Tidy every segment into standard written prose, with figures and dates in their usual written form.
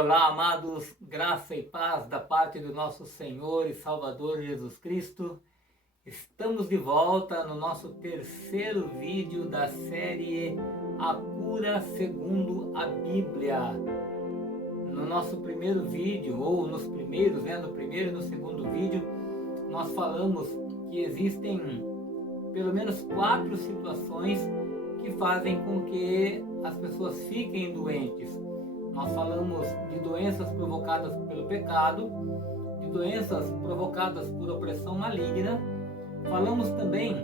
Olá, amados, graça e paz da parte do nosso Senhor e Salvador Jesus Cristo. Estamos de volta no nosso terceiro vídeo da série A Cura Segundo a Bíblia. No nosso primeiro vídeo, ou nos primeiros, no primeiro e no segundo vídeo, nós falamos que existem pelo menos 4 situações que fazem com que as pessoas fiquem doentes. Nós falamos de doenças provocadas pelo pecado, de doenças provocadas por opressão maligna. Falamos também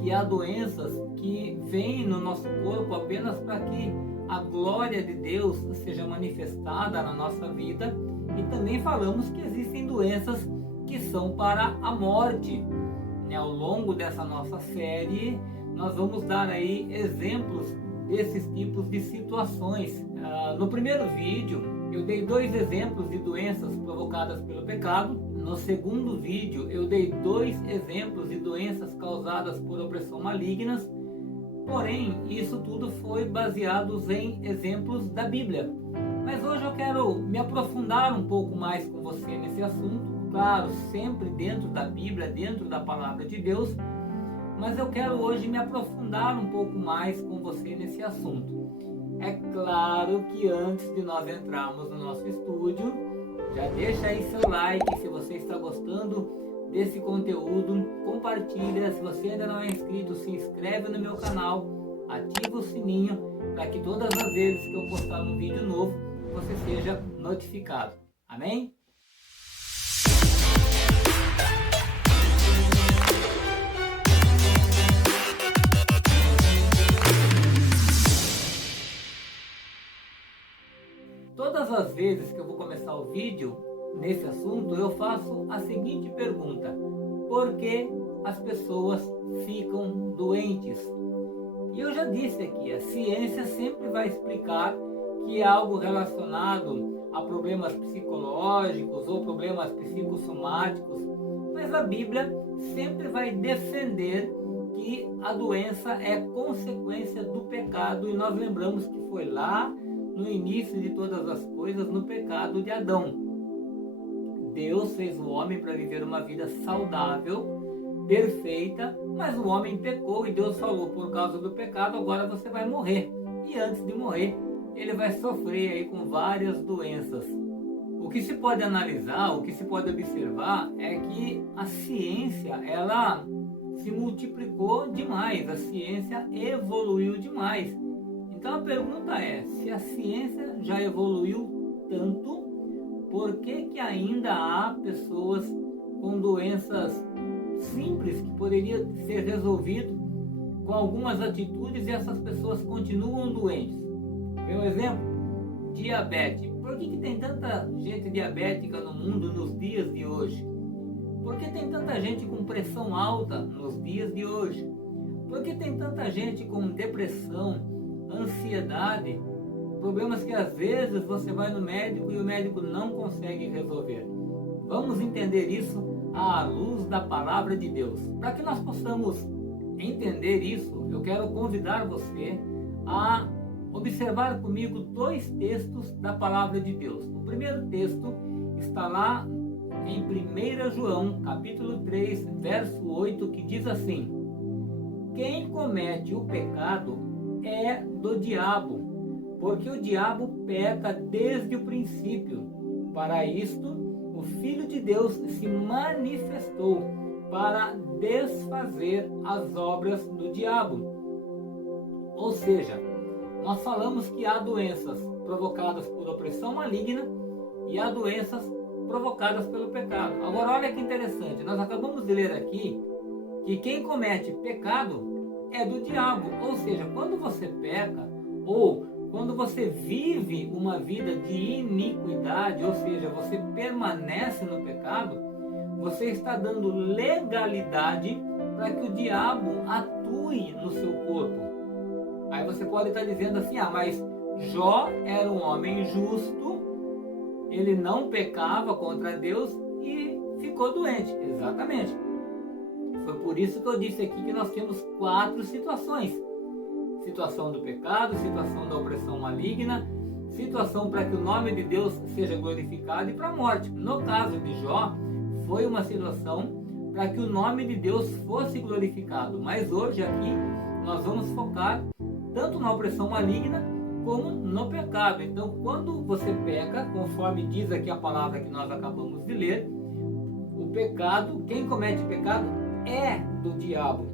que há doenças que vêm no nosso corpo apenas para que a glória de Deus seja manifestada na nossa vida. E também falamos que existem doenças que são para a morte. Ao longo dessa nossa série, nós vamos dar aí exemplos desses tipos de situações. No primeiro vídeo, eu dei 2 exemplos de doenças provocadas pelo pecado. No segundo vídeo, eu dei 2 exemplos de doenças causadas por opressão malignas. Porém, isso tudo foi baseado em exemplos da Bíblia. Mas hoje eu quero me aprofundar um pouco mais com você nesse assunto. Claro, sempre dentro da Bíblia, dentro da Palavra de Deus. Mas eu quero hoje me aprofundar um pouco mais com você nesse assunto. É claro que antes de nós entrarmos no nosso estúdio, já deixa aí seu like se você está gostando desse conteúdo, compartilha, se você ainda não é inscrito, se inscreve no meu canal, ativa o sininho para que todas as vezes que eu postar um vídeo novo, você seja notificado. Amém? Todas as vezes que eu vou começar o vídeo nesse assunto, eu faço a seguinte pergunta: por que as pessoas ficam doentes? E eu já disse aqui, a ciência sempre vai explicar que é algo relacionado a problemas psicológicos ou problemas psicossomáticos, mas a Bíblia sempre vai defender que a doença é consequência do pecado, e nós lembramos que foi lá no início de todas as coisas, no pecado de Adão. Deus fez o homem para viver uma vida saudável, perfeita, mas o homem pecou e Deus falou: por causa do pecado agora você vai morrer. E antes de morrer, ele vai sofrer aí com várias doenças. O que se pode analisar, o que se pode observar é que a ciência, ela se multiplicou demais, a ciência evoluiu demais. Então a pergunta é, se a ciência já evoluiu tanto, por que ainda há pessoas com doenças simples que poderia ser resolvido com algumas atitudes e essas pessoas continuam doentes? Vê um exemplo? Diabetes. Por que tem tanta gente diabética no mundo nos dias de hoje? Por que tem tanta gente com pressão alta nos dias de hoje? Por que tem tanta gente com depressão, ansiedade, problemas que às vezes você vai no médico e o médico não consegue resolver? Vamos entender isso à luz da Palavra de Deus. Para que nós possamos entender isso, eu quero convidar você a observar comigo 2 textos da Palavra de Deus. O primeiro texto está lá em 1 João, capítulo 3, verso 8, que diz assim: quem comete o pecado é do diabo, porque o diabo peca desde o princípio. Para isto, o Filho de Deus se manifestou para desfazer as obras do diabo. Ou seja, nós falamos que há doenças provocadas por opressão maligna e há doenças provocadas pelo pecado. Agora olha que interessante, nós acabamos de ler aqui que quem comete pecado é do diabo. Ou seja, quando você peca ou quando você vive uma vida de iniquidade, ou seja, você permanece no pecado, você está dando legalidade para que o diabo atue no seu corpo. Aí você pode estar dizendo assim: mas Jó era um homem justo, ele não pecava contra Deus e ficou doente. Exatamente. Foi por isso que eu disse aqui que nós temos 4 situações: situação do pecado, situação da opressão maligna, situação para que o nome de Deus seja glorificado e para a morte. No caso de Jó, foi uma situação para que o nome de Deus fosse glorificado. Mas hoje aqui nós vamos focar tanto na opressão maligna como no pecado. Então, quando você peca, conforme diz aqui a palavra que nós acabamos de ler, o pecado, quem comete pecado é do diabo.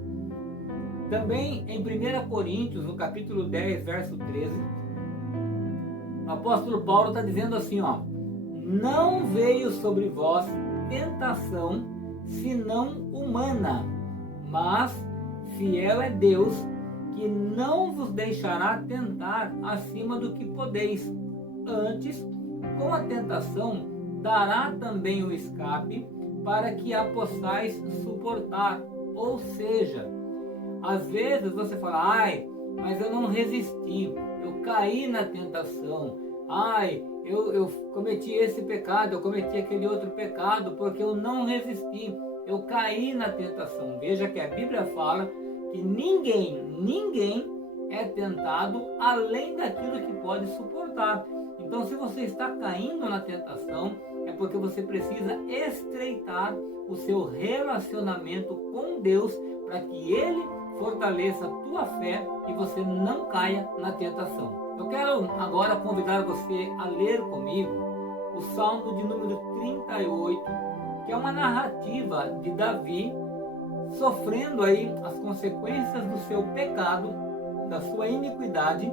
Também em 1 Coríntios, no capítulo 10, verso 13, o apóstolo Paulo está dizendo assim, ó: não veio sobre vós tentação senão humana, mas fiel é Deus, que não vos deixará tentar acima do que podeis. Antes, com a tentação, dará também o escape, para que a possais suportar. Ou seja, às vezes você fala, ai, mas eu não resisti, eu caí na tentação, ai, eu cometi esse pecado, eu cometi aquele outro pecado, porque eu não resisti, eu caí na tentação. Veja que a Bíblia fala que ninguém é tentado além daquilo que pode suportar. Então, se você está caindo na tentação, é porque você precisa estreitar o seu relacionamento com Deus para que Ele fortaleça a tua fé e você não caia na tentação. Eu quero agora convidar você a ler comigo o Salmo de número 38, que é uma narrativa de Davi sofrendo aí as consequências do seu pecado, da sua iniquidade,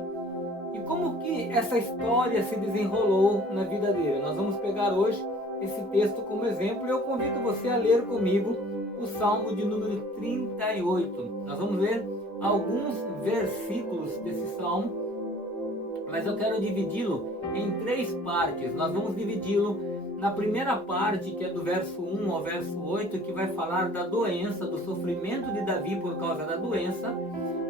e como que essa história se desenrolou na vida dele. Nós vamos pegar hoje esse texto como exemplo e eu convido você a ler comigo o Salmo de número 38. Nós vamos ler alguns versículos desse Salmo, mas eu quero dividi-lo em 3 partes. Nós vamos dividi-lo na primeira parte, que é do verso 1 ao verso 8, que vai falar da doença, do sofrimento de Davi por causa da doença.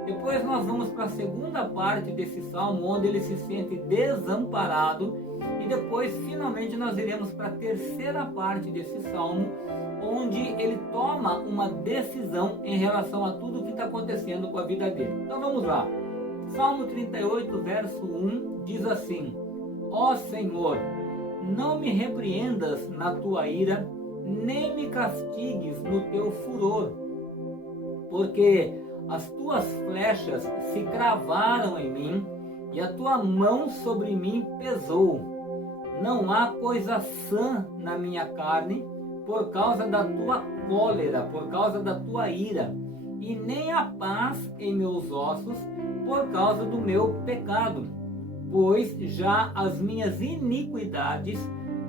Depois nós vamos para a segunda parte desse salmo, onde ele se sente desamparado. E depois, finalmente, nós iremos para a terceira parte desse salmo, onde ele toma uma decisão em relação a tudo o que está acontecendo com a vida dele. Então vamos lá. Salmo 38, verso 1, diz assim: ó Senhor, não me repreendas na tua ira, nem me castigues no teu furor, porque as tuas flechas se cravaram em mim, e a tua mão sobre mim pesou. Não há coisa sã na minha carne, por causa da tua cólera, por causa da tua ira, e nem há paz em meus ossos, por causa do meu pecado. Pois já as minhas iniquidades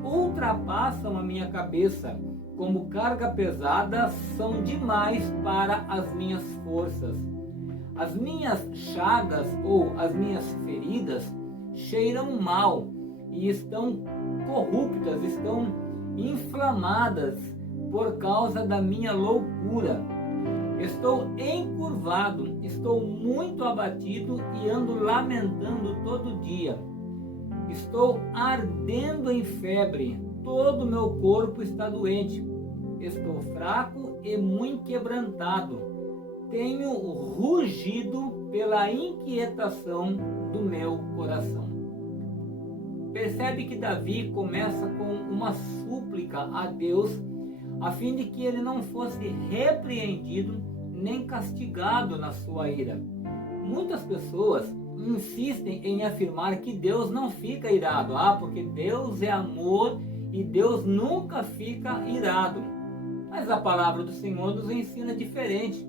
ultrapassam a minha cabeça, como carga pesada são demais para as minhas forças. As minhas chagas ou as minhas feridas cheiram mal e estão corruptas, estão inflamadas por causa da minha loucura. Estou encurvado, estou muito abatido e ando lamentando todo dia. Estou ardendo em febre, todo o meu corpo está doente. Estou fraco e muito quebrantado. Tenho rugido pela inquietação do meu coração. Percebe que Davi começa com uma súplica a Deus, a fim de que ele não fosse repreendido nem castigado na sua ira. Muitas pessoas insistem em afirmar que Deus não fica irado, porque Deus é amor e Deus nunca fica irado. Mas a palavra do Senhor nos ensina diferente.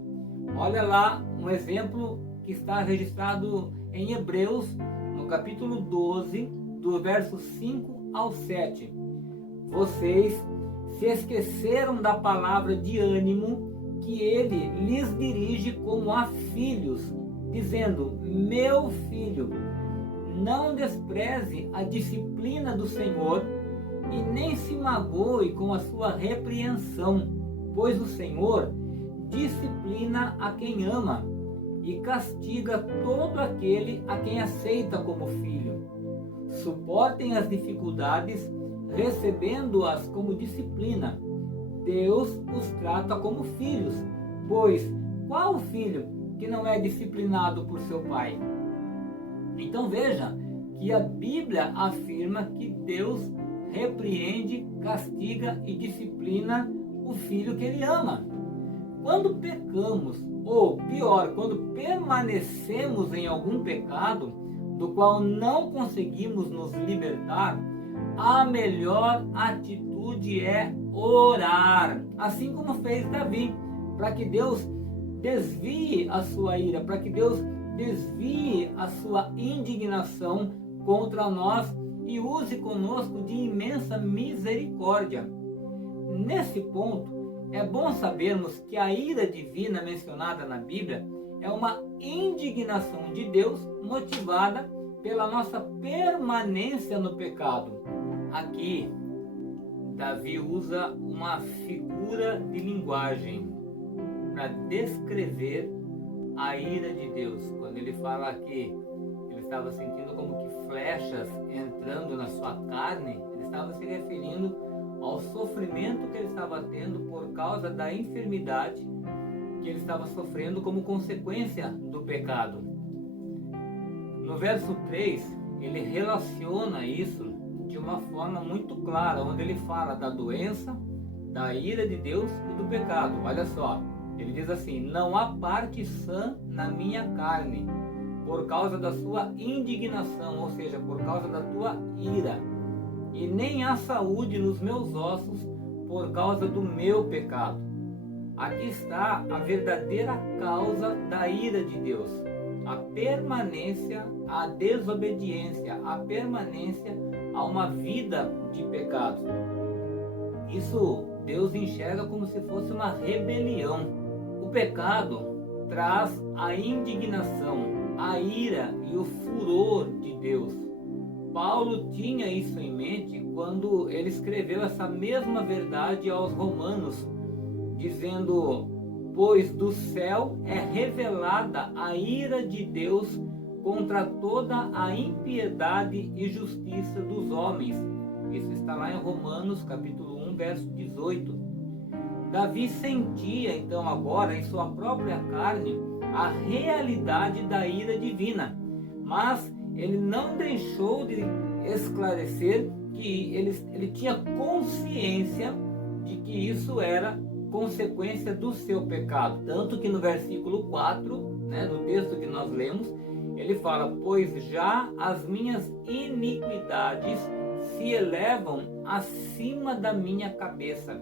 Olha lá um exemplo que está registrado em Hebreus, no capítulo 12, do verso 5 ao 7. Vocês se esqueceram da palavra de ânimo que ele lhes dirige como a filhos, dizendo: meu filho, não despreze a disciplina do Senhor e nem se magoe com a sua repreensão, pois o Senhor disciplina a quem ama e castiga todo aquele a quem aceita como filho. Suportem as dificuldades, recebendo-as como disciplina. Deus os trata como filhos, pois qual o filho que não é disciplinado por seu pai? Então veja que a Bíblia afirma que Deus repreende, castiga e disciplina o filho que ele ama. Quando pecamos, ou pior, quando permanecemos em algum pecado do qual não conseguimos nos libertar, a melhor atitude é orar, assim como fez Davi, para que Deus desvie a sua ira, para que Deus desvie a sua indignação contra nós e use conosco de imensa misericórdia. Nesse ponto, é bom sabermos que a ira divina mencionada na Bíblia é uma indignação de Deus motivada pela nossa permanência no pecado. Aqui, Davi usa uma figura de linguagem para descrever a ira de Deus. Quando ele fala que ele estava sentindo como que flechas entrando na sua carne, ele estava se referindo ao sofrimento que ele estava tendo por causa da enfermidade que ele estava sofrendo como consequência do pecado. No verso 3, ele relaciona isso de uma forma muito clara, onde ele fala da doença, da ira de Deus e do pecado. Olha só, ele diz assim: não há parte sã na minha carne, por causa da sua indignação, ou seja, por causa da tua ira, e nem há saúde nos meus ossos, por causa do meu pecado. Aqui está a verdadeira causa da ira de Deus: a permanência, a desobediência, a permanência a uma vida de pecado. Isso Deus enxerga como se fosse uma rebelião. O pecado traz a indignação, a ira e o furor de Deus. Paulo tinha isso em mente quando ele escreveu essa mesma verdade aos Romanos, dizendo: pois do céu é revelada a ira de Deus contra toda a impiedade e justiça dos homens. Isso está lá em Romanos capítulo 1, verso 18. Davi sentia então agora em sua própria carne a realidade da ira divina, mas ele não deixou de esclarecer que ele tinha consciência de que isso era consequência do seu pecado. Tanto que no versículo 4, no texto que nós lemos, ele fala: pois já as minhas iniquidades se elevam acima da minha cabeça.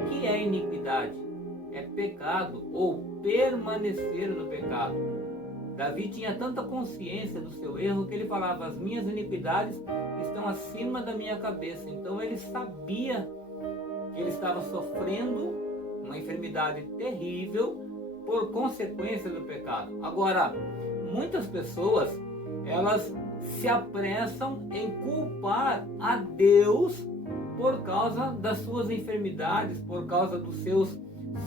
O que é iniquidade? É pecado ou permanecer no pecado. Davi tinha tanta consciência do seu erro que ele falava: as minhas iniquidades estão acima da minha cabeça. Então ele sabia que ele estava sofrendo uma enfermidade terrível por consequência do pecado. Agora, muitas pessoas, elas se apressam em culpar a Deus por causa das suas enfermidades, por causa dos seus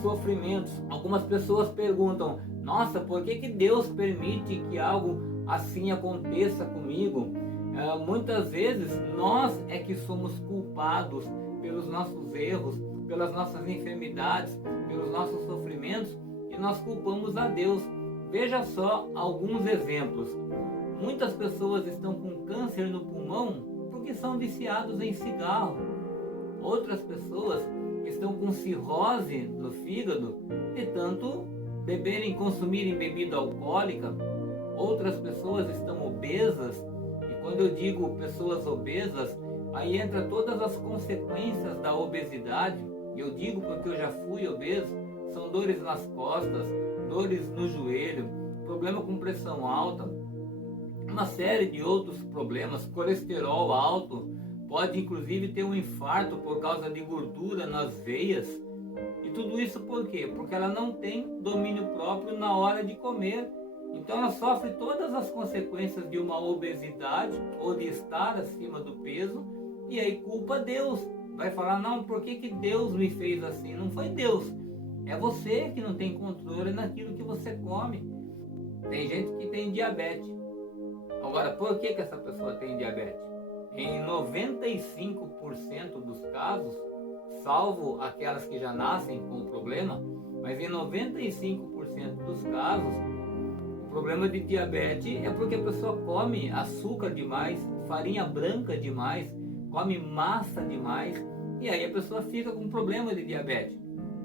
sofrimentos. Algumas pessoas perguntam: nossa, por que Deus permite que algo assim aconteça comigo? Muitas vezes nós é que somos culpados pelos nossos erros, pelas nossas enfermidades, pelos nossos sofrimentos, e nós culpamos a Deus. Veja só alguns exemplos. Muitas pessoas estão com câncer no pulmão porque são viciados em cigarro. Outras pessoas estão com cirrose no fígado de tanto beberem, consumirem bebida alcoólica. Outras pessoas estão obesas, e quando eu digo pessoas obesas, aí entra todas as consequências da obesidade. Eu digo porque eu já fui obeso. São dores nas costas, dores no joelho, problema com pressão alta, uma série de outros problemas, colesterol alto, pode inclusive ter um infarto por causa de gordura nas veias. E tudo isso por quê? Porque ela não tem domínio próprio na hora de comer. Então ela sofre todas as consequências de uma obesidade ou de estar acima do peso, e aí culpa Deus. Vai falar: não, por que Deus me fez assim? Não foi Deus. É você que não tem controle naquilo que você come. Tem gente que tem diabetes. Agora, por que essa pessoa tem diabetes? Em 95% dos casos, salvo aquelas que já nascem com o problema, mas em 95% dos casos, o problema de diabetes é porque a pessoa come açúcar demais, farinha branca demais, come massa demais, e aí a pessoa fica com problema de diabetes.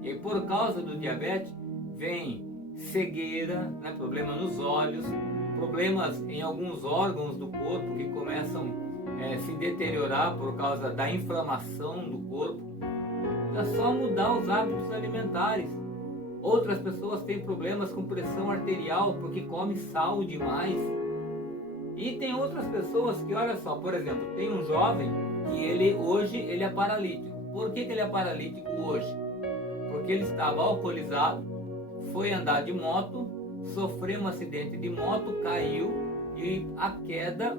E aí, por causa do diabetes, vem cegueira, né, problema nos olhos, problemas em alguns órgãos do corpo que começam a se deteriorar por causa da inflamação do corpo. É só mudar os hábitos alimentares. Outras pessoas têm problemas com pressão arterial porque comem sal demais. E tem outras pessoas que, olha só, por exemplo, tem um jovem que hoje ele é paralítico. Por que ele é paralítico hoje? Porque ele estava alcoolizado, foi andar de moto, sofreu um acidente de moto, caiu e a queda,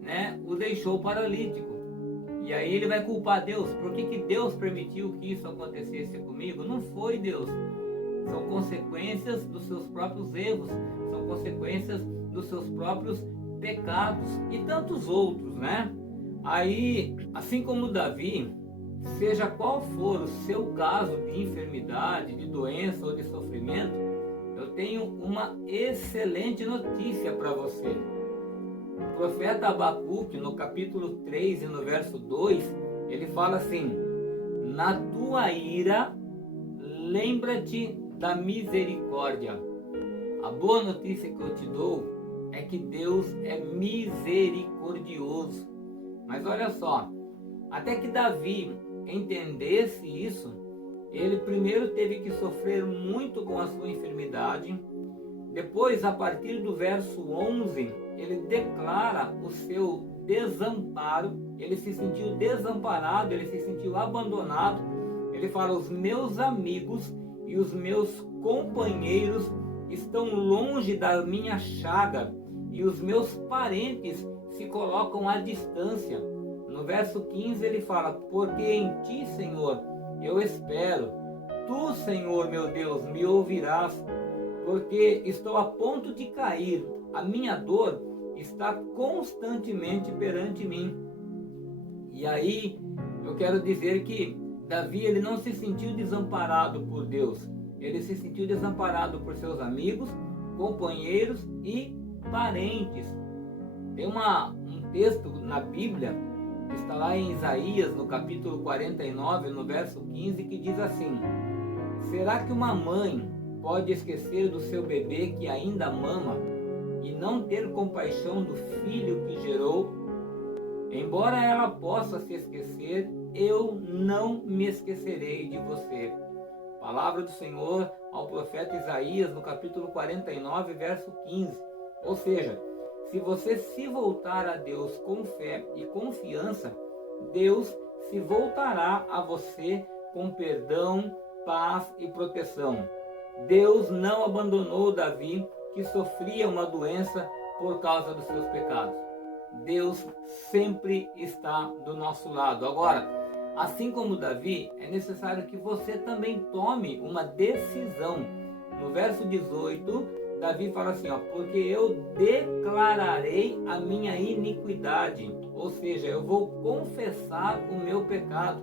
né, o deixou paralítico. E aí ele vai culpar Deus. Por que Deus permitiu que isso acontecesse comigo? Não foi Deus. São consequências dos seus próprios erros, são consequências dos seus próprios pecados e tantos outros, né? Aí, assim como Davi, seja qual for o seu caso de enfermidade, de doença ou de sofrimento, eu tenho uma excelente notícia para você. O profeta Abacuque, no capítulo 3 e no verso 2, ele fala assim: na tua ira, lembra-te da misericórdia. A boa notícia que eu te dou é que Deus é misericordioso. Mas olha só, até que Davi entendesse isso, ele primeiro teve que sofrer muito com a sua enfermidade. Depois, a partir do verso 11, ele declara o seu desamparo. Ele se sentiu desamparado, ele se sentiu abandonado. Ele fala: os meus amigos e os meus companheiros estão longe da minha chaga, e os meus parentes se colocam à distância. No verso 15 ele fala: porque em ti, Senhor, eu espero. Tu, Senhor meu Deus, me ouvirás, porque estou a ponto de cair. A minha dor está constantemente perante mim. E aí eu quero dizer que Davi, ele não se sentiu desamparado por Deus. Ele se sentiu desamparado por seus amigos, companheiros e parentes. Tem um texto na Bíblia, que está lá em Isaías, no capítulo 49, no verso 15, que diz assim: será que uma mãe pode esquecer do seu bebê que ainda mama e não ter compaixão do filho que gerou? Embora ela possa se esquecer, eu não me esquecerei de você. Palavra do Senhor ao profeta Isaías, no capítulo 49, verso 15. Ou seja, se você se voltar a Deus com fé e confiança, Deus se voltará a você com perdão, paz e proteção. Deus não abandonou Davi, que sofria uma doença por causa dos seus pecados. Deus sempre está do nosso lado. Agora, assim como Davi, é necessário que você também tome uma decisão. No verso 18, Davi fala assim, porque eu declararei a minha iniquidade, ou seja, eu vou confessar o meu pecado.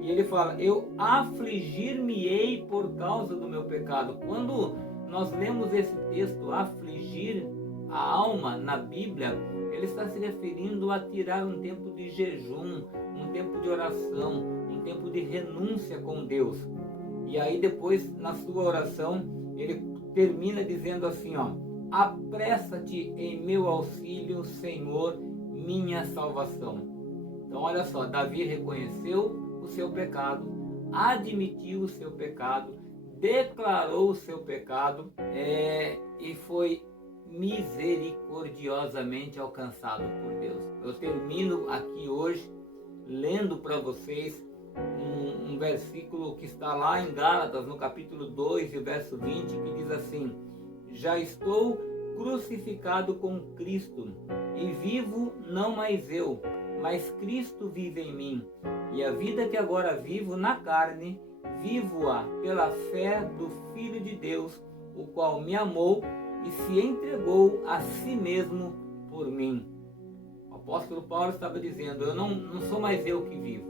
E ele fala, eu afligir-me-ei por causa do meu pecado. Quando nós lemos esse texto, afligir a alma na Bíblia, ele está se referindo a tirar um tempo de jejum, um tempo de oração, um tempo de renúncia com Deus. E aí depois, na sua oração, ele termina dizendo assim, apressa-te em meu auxílio, Senhor, minha salvação. Então olha só, Davi reconheceu o seu pecado, admitiu o seu pecado, declarou o seu pecado e foi misericordiosamente alcançado por Deus. Eu termino aqui hoje lendo para vocês um versículo que está lá em Gálatas, no capítulo 2, e verso 20, que diz assim: já estou crucificado com Cristo, e vivo não mais eu, mas Cristo vive em mim. E a vida que agora vivo na carne, vivo-a pela fé do Filho de Deus, o qual me amou e se entregou a si mesmo por mim. O apóstolo Paulo estava dizendo, eu não sou mais eu que vivo,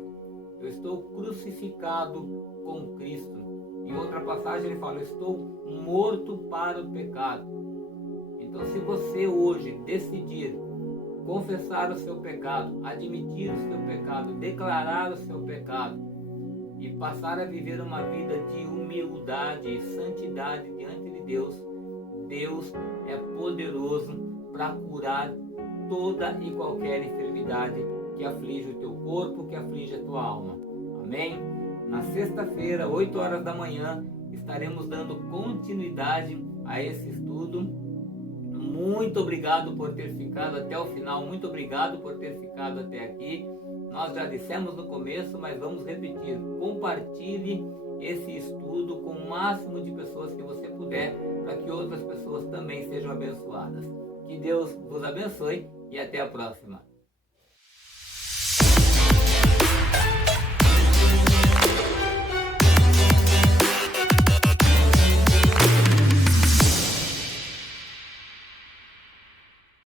eu estou crucificado com Cristo. Em outra passagem ele fala, eu estou morto para o pecado. Então, se você hoje decidir confessar o seu pecado, admitir o seu pecado, declarar o seu pecado e passar a viver uma vida de humildade e santidade diante de Deus, Deus é poderoso para curar toda e qualquer enfermidade que aflige o teu corpo, que aflige a tua alma. Amém? Na sexta-feira, 8 horas da manhã, estaremos dando continuidade a esse estudo. Muito obrigado por ter ficado até o final, muito obrigado por ter ficado até aqui. Nós já dissemos no começo, mas vamos repetir: compartilhe esse estudo com o máximo de pessoas que você puder, para que outras pessoas também sejam abençoadas. Que Deus vos abençoe e até a próxima.